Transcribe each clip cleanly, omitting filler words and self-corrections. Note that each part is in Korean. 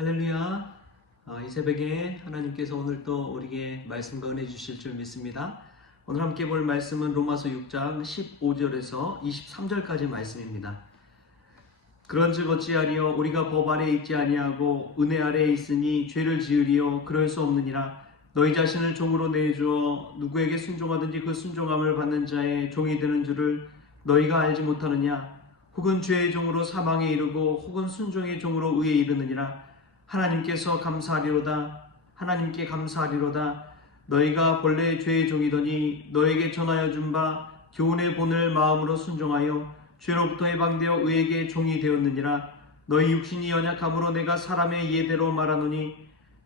할렐루야. 이 새벽에 하나님께서 오늘 또 우리에게 말씀과 은혜 주실 줄 믿습니다. 오늘 함께 볼 말씀은 로마서 6장 15절에서 23절까지 말씀입니다. 그런즉 어찌하리요 우리가 법 아래 있지 아니하고 은혜 아래에 있으니 죄를 지으리요 그럴 수 없느니라. 너희 자신을 종으로 내주어 누구에게 순종하든지 그 순종함을 받는 자의 종이 되는 줄을 너희가 알지 못하느냐. 혹은 죄의 종으로 사망에 이르고 혹은 순종의 종으로 의에 이르느니라. 하나님께서 감사하리로다. 하나님께 감사하리로다. 너희가 본래 죄의 종이더니 너에게 전하여 준 바 교훈의 본을 마음으로 순종하여 죄로부터 해방되어 의에게 종이 되었느니라. 너희 육신이 연약함으로 내가 사람의 예대로 말하노니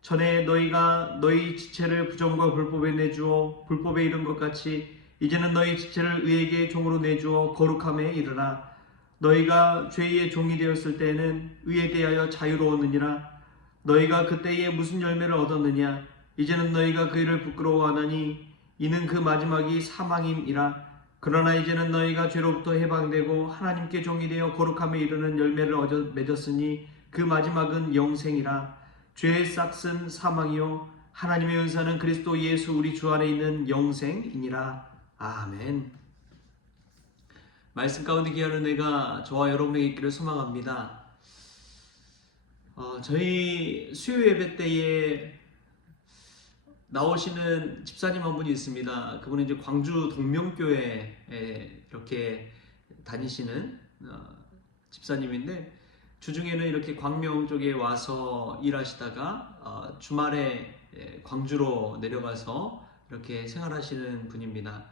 전에 너희가 너희 지체를 부정과 불법에 내주어 불법에 이른 것 같이 이제는 너희 지체를 의에게 종으로 내주어 거룩함에 이르라. 너희가 죄의 종이 되었을 때에는 의에 대하여 자유로웠느니라. 너희가 그때에 무슨 열매를 얻었느냐. 이제는 너희가 그 일을 부끄러워하나니 이는 그 마지막이 사망임이라. 그러나 이제는 너희가 죄로부터 해방되고 하나님께 종이 되어 거룩함에 이르는 열매를 맺었으니 그 마지막은 영생이라. 죄의 싹은 사망이요 하나님의 은사는 그리스도 예수 우리 주 안에 있는 영생이니라. 아멘. 말씀 가운데 귀한 은혜가 저와 여러분에게 있기를 소망합니다. 저희 수요 예배 때에 나오시는 집사님 한 분이 있습니다. 그분은 이제 광주 동명교회에 이렇게 다니시는 집사님인데, 주중에는 이렇게 광명 쪽에 와서 일하시다가 주말에 광주로 내려가서 이렇게 생활하시는 분입니다.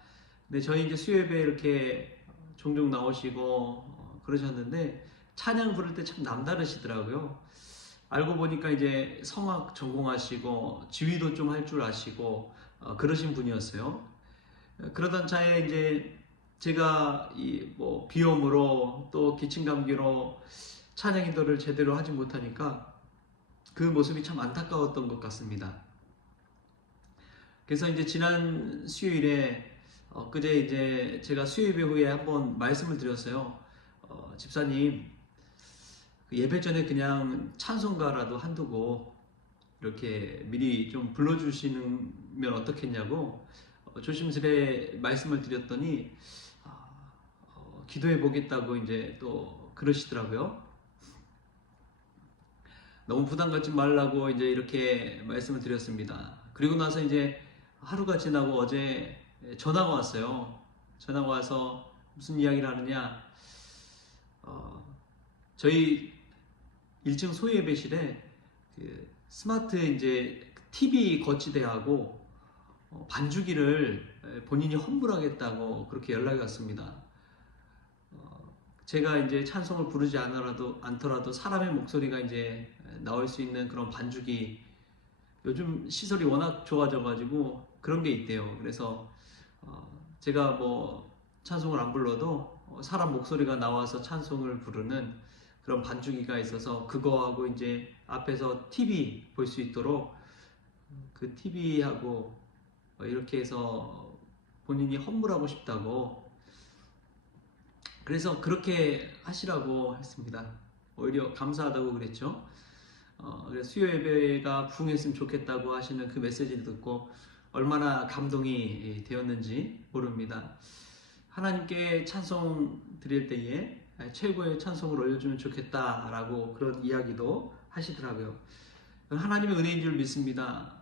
근데 저희 이제 수요 예배 이렇게 종종 나오시고 그러셨는데 찬양 부를 때 참 남다르시더라고요. 알고 보니까 이제 성악 전공하시고 지휘도 좀 할 줄 아시고 그러신 분이었어요. 그러던 차에 이제 제가 뭐 비염으로 또 기침 감기로 찬양 인도를 제대로 하지 못하니까 그 모습이 참 안타까웠던 것 같습니다. 그래서 이제 지난 수요일에 그제 이제 제가 수요 예배 후에 한번 말씀을 드렸어요. 집사님, 예배 전에 그냥 찬송가라도 한두고 이렇게 미리 좀 불러주시면 어떻겠냐고 조심스레 말씀을 드렸더니 기도해 보겠다고 이제 또 그러시더라고요. 너무 부담 갖지 말라고 이제 이렇게 말씀을 드렸습니다. 그리고 나서 이제 하루가 지나고 어제 전화가 왔어요. 전화가 와서 무슨 이야기를 하느냐. 저희 1층 소예배실에 그 스마트 이제 TV 거치대하고 반주기를 본인이 헌물하겠다고 그렇게 연락이 왔습니다. 제가 이제 찬송을 부르지 않더라도 사람의 목소리가 이제 나올 수 있는 그런 반주기, 요즘 시설이 워낙 좋아져가지고 그런 게 있대요. 그래서 제가 뭐 찬송을 안 불러도 사람 목소리가 나와서 찬송을 부르는 그런 반주기가 있어서 그거하고 이제 앞에서 TV 볼 수 있도록 그 TV하고 이렇게 해서 본인이 헌물하고 싶다고, 그래서 그렇게 하시라고 했습니다. 오히려 감사하다고 그랬죠. 그래서 수요 예배가 부흥했으면 좋겠다고 하시는 그 메시지를 듣고 얼마나 감동이 되었는지 모릅니다. 하나님께 찬송 드릴 때에 최고의 찬송을 올려주면 좋겠다라고 그런 이야기도 하시더라고요. 하나님의 은혜인 줄 믿습니다.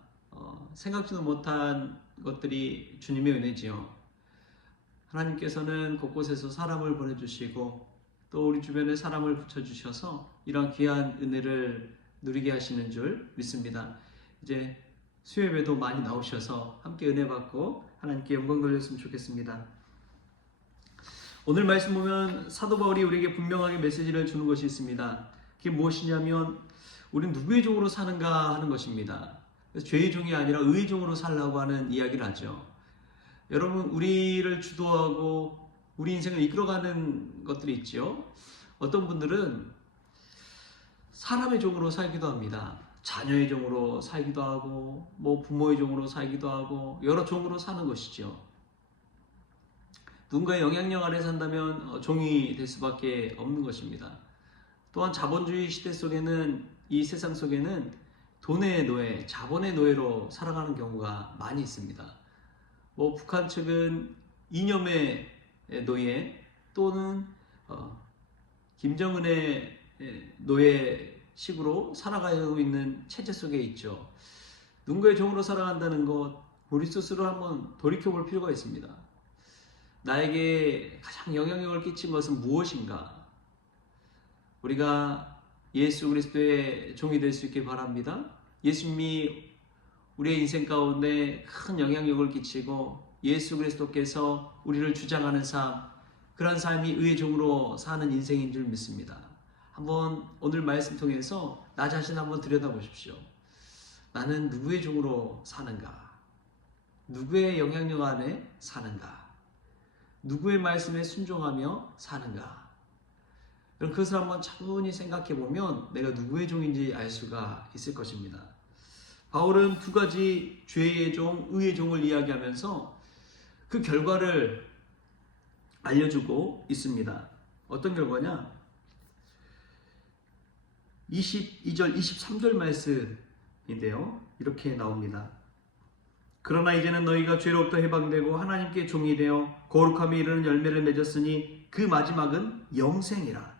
생각지도 못한 것들이 주님의 은혜지요. 하나님께서는 곳곳에서 사람을 보내주시고 또 우리 주변에 사람을 붙여주셔서 이런 귀한 은혜를 누리게 하시는 줄 믿습니다. 이제 수요예배도 많이 나오셔서 함께 은혜 받고 하나님께 영광 돌렸으면 좋겠습니다. 오늘 말씀 보면 사도 바울이 우리에게 분명하게 메시지를 주는 것이 있습니다. 그게 무엇이냐면 우리는 누구의 종으로 사는가 하는 것입니다. 그래서 죄의 종이 아니라 의의 종으로 살라고 하는 이야기를 하죠. 여러분, 우리를 주도하고 우리 인생을 이끌어가는 것들이 있죠. 어떤 분들은 사람의 종으로 살기도 합니다. 자녀의 종으로 살기도 하고 뭐 부모의 종으로 살기도 하고 여러 종으로 사는 것이죠. 누군가의 영향력 아래 산다면 종이 될 수밖에 없는 것입니다. 또한 자본주의 시대 속에는, 이 세상 속에는 돈의 노예, 자본의 노예로 살아가는 경우가 많이 있습니다. 뭐 북한 측은 이념의 노예 또는 김정은의 노예식으로 살아가고 있는 체제 속에 있죠. 누군가의 종으로 살아간다는 것, 우리 스스로 한번 돌이켜볼 필요가 있습니다. 나에게 가장 영향력을 끼친 것은 무엇인가? 우리가 예수 그리스도의 종이 될 수 있길 바랍니다. 예수님이 우리의 인생 가운데 큰 영향력을 끼치고 예수 그리스도께서 우리를 주장하는 삶, 그런 삶이 의의 종으로 사는 인생인 줄 믿습니다. 한번 오늘 말씀 통해서 나 자신 한번 들여다보십시오. 나는 누구의 종으로 사는가? 누구의 영향력 안에 사는가? 누구의 말씀에 순종하며 사는가? 그것을 한번 차분히 생각해 보면 내가 누구의 종인지 알 수가 있을 것입니다. 바울은 두 가지 죄의 종, 의의 종을 이야기하면서 그 결과를 알려주고 있습니다. 어떤 결과냐? 22절, 23절 말씀인데요. 이렇게 나옵니다. 그러나 이제는 너희가 죄로부터 해방되고 하나님께 종이 되어 거룩함에 이르는 열매를 맺었으니 그 마지막은 영생이라.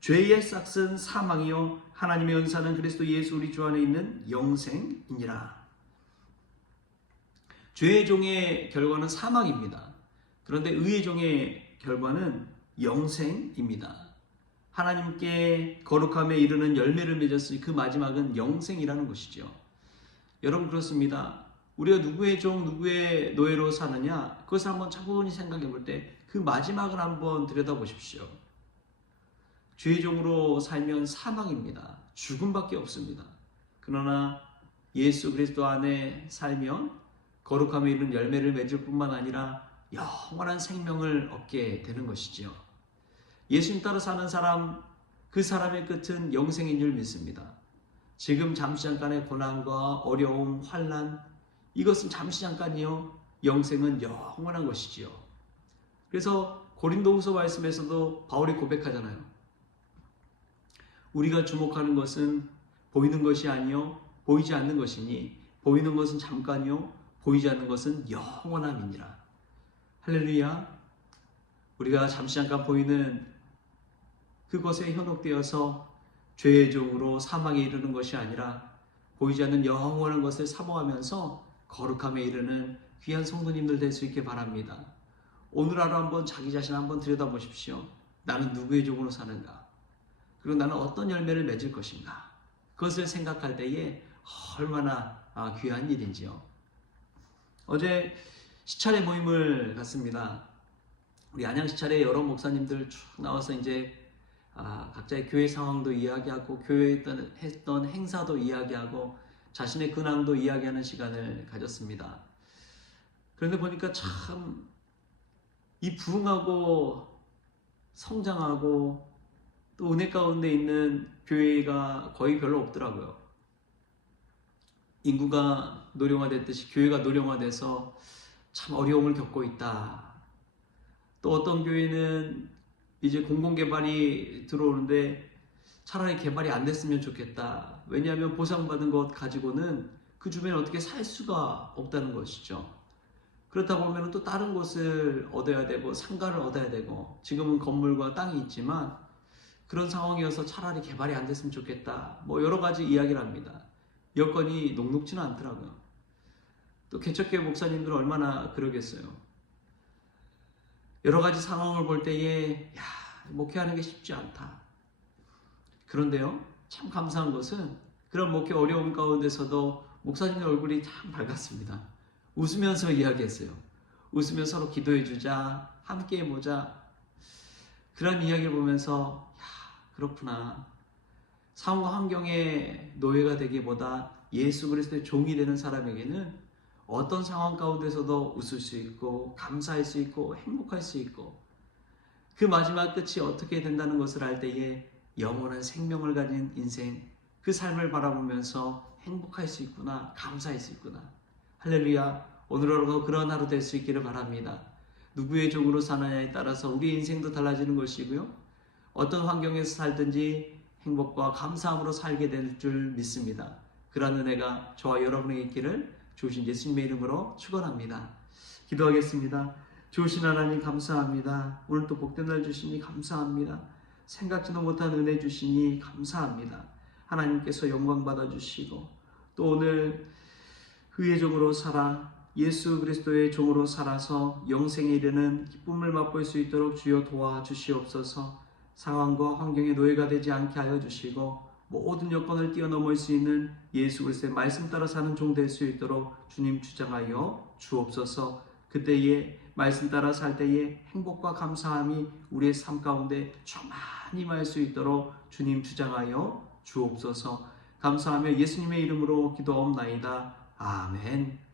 죄의 싹은 사망이요 하나님의 은사는 그리스도 예수 우리 주 안에 있는 영생이니라. 죄의 종의 결과는 사망입니다. 그런데 의의 종의 결과는 영생입니다. 하나님께 거룩함에 이르는 열매를 맺었으니 그 마지막은 영생이라는 것이죠. 여러분 그렇습니다. 우리가 누구의 종, 누구의 노예로 사느냐, 그것을 한번 차분히 생각해 볼 때 그 마지막을 한번 들여다보십시오. 죄의 종으로 살면 사망입니다. 죽음밖에 없습니다. 그러나 예수 그리스도 안에 살면 거룩함에 이르는 열매를 맺을 뿐만 아니라 영원한 생명을 얻게 되는 것이지요. 예수님 따라 사는 사람, 그 사람의 끝은 영생인 줄 믿습니다. 지금 잠시 잠깐의 고난과 어려움, 환난, 이것은 잠시 잠깐이요, 영생은 영원한 것이지요. 그래서 고린도후서 말씀에서도 바울이 고백하잖아요. 우리가 주목하는 것은 보이는 것이 아니요 보이지 않는 것이니 보이는 것은 잠깐이요 보이지 않는 것은 영원함이니라. 할렐루야. 우리가 잠시 잠깐 보이는 그것에 현혹되어서 죄의 종으로 사망에 이르는 것이 아니라 보이지 않는 영원한 것을 사모하면서 거룩함에 이르는 귀한 성도님들 될 수 있게 바랍니다. 오늘 하루 한번 자기 자신 한번 들여다보십시오. 나는 누구의 종으로 사는가? 그리고 나는 어떤 열매를 맺을 것인가? 그것을 생각할 때에 얼마나 귀한 일인지요. 어제 시찰의 모임을 갔습니다. 우리 안양 시찰에 여러 목사님들 쭉 나와서 이제 각자의 교회 상황도 이야기하고 교회에 했던 행사도 이야기하고 자신의 근황도 이야기하는 시간을 가졌습니다. 그런데 보니까 참 이 부흥하고 성장하고 또 은혜 가운데 있는 교회가 거의 별로 없더라고요. 인구가 노령화됐듯이 교회가 노령화돼서 참 어려움을 겪고 있다. 또 어떤 교회는 이제 공공개발이 들어오는데 차라리 개발이 안 됐으면 좋겠다. 왜냐하면 보상받은 것 가지고는 그 주변에 어떻게 살 수가 없다는 것이죠. 그렇다 보면 또 다른 곳을 얻어야 되고 상가를 얻어야 되고 지금은 건물과 땅이 있지만 그런 상황이어서 차라리 개발이 안 됐으면 좋겠다. 뭐 여러 가지 이야기를 합니다. 여건이 녹록지는 않더라고요. 또 개척교회 목사님들은 얼마나 그러겠어요. 여러 가지 상황을 볼 때에 목회하는 게 쉽지 않다. 그런데요, 참 감사한 것은 그런 목회 어려움 가운데서도 목사님의 얼굴이 참 밝았습니다. 웃으면서 이야기했어요. 웃으면서 서로 기도해주자, 함께 해보자. 그런 이야기를 보면서 그렇구나. 상황과 환경의 노예가 되기보다 예수 그리스도의 종이 되는 사람에게는 어떤 상황 가운데서도 웃을 수 있고 감사할 수 있고 행복할 수 있고 그 마지막 끝이 어떻게 된다는 것을 알 때에 영원한 생명을 가진 인생, 그 삶을 바라보면서 행복할 수 있구나, 감사할 수 있구나. 할렐루야. 오늘 하루가 그런 하루 될 수 있기를 바랍니다. 누구의 종으로 사느냐에 따라서 우리 인생도 달라지는 것이고요. 어떤 환경에서 살든지 행복과 감사함으로 살게 될 줄 믿습니다. 그런 은혜가 저와 여러분에게 있기를 주신 예수님의 이름으로 축원합니다. 기도하겠습니다. 주신 하나님 감사합니다. 오늘 또 복된 날 주시니 감사합니다. 생각지도 못한 은혜 주시니 감사합니다. 하나님께서 영광 받아주시고 또 오늘 그의 종으로 살아 예수 그리스도의 종으로 살아서 영생에 이르는 기쁨을 맛볼 수 있도록 주여 도와주시옵소서. 상황과 환경의 노예가 되지 않게 하여 주시고 모든 여건을 뛰어넘을 수 있는 예수 그리스도의 말씀 따라 사는 종 될 수 있도록 주님 주장하여 주옵소서. 그때에 말씀 따라 살 때에 행복과 감사함이 우리의 삶 가운데 충만히 임할 수 있도록 주님 주장하여 주옵소서. 감사하며 예수님의 이름으로 기도하옵나이다. 아멘.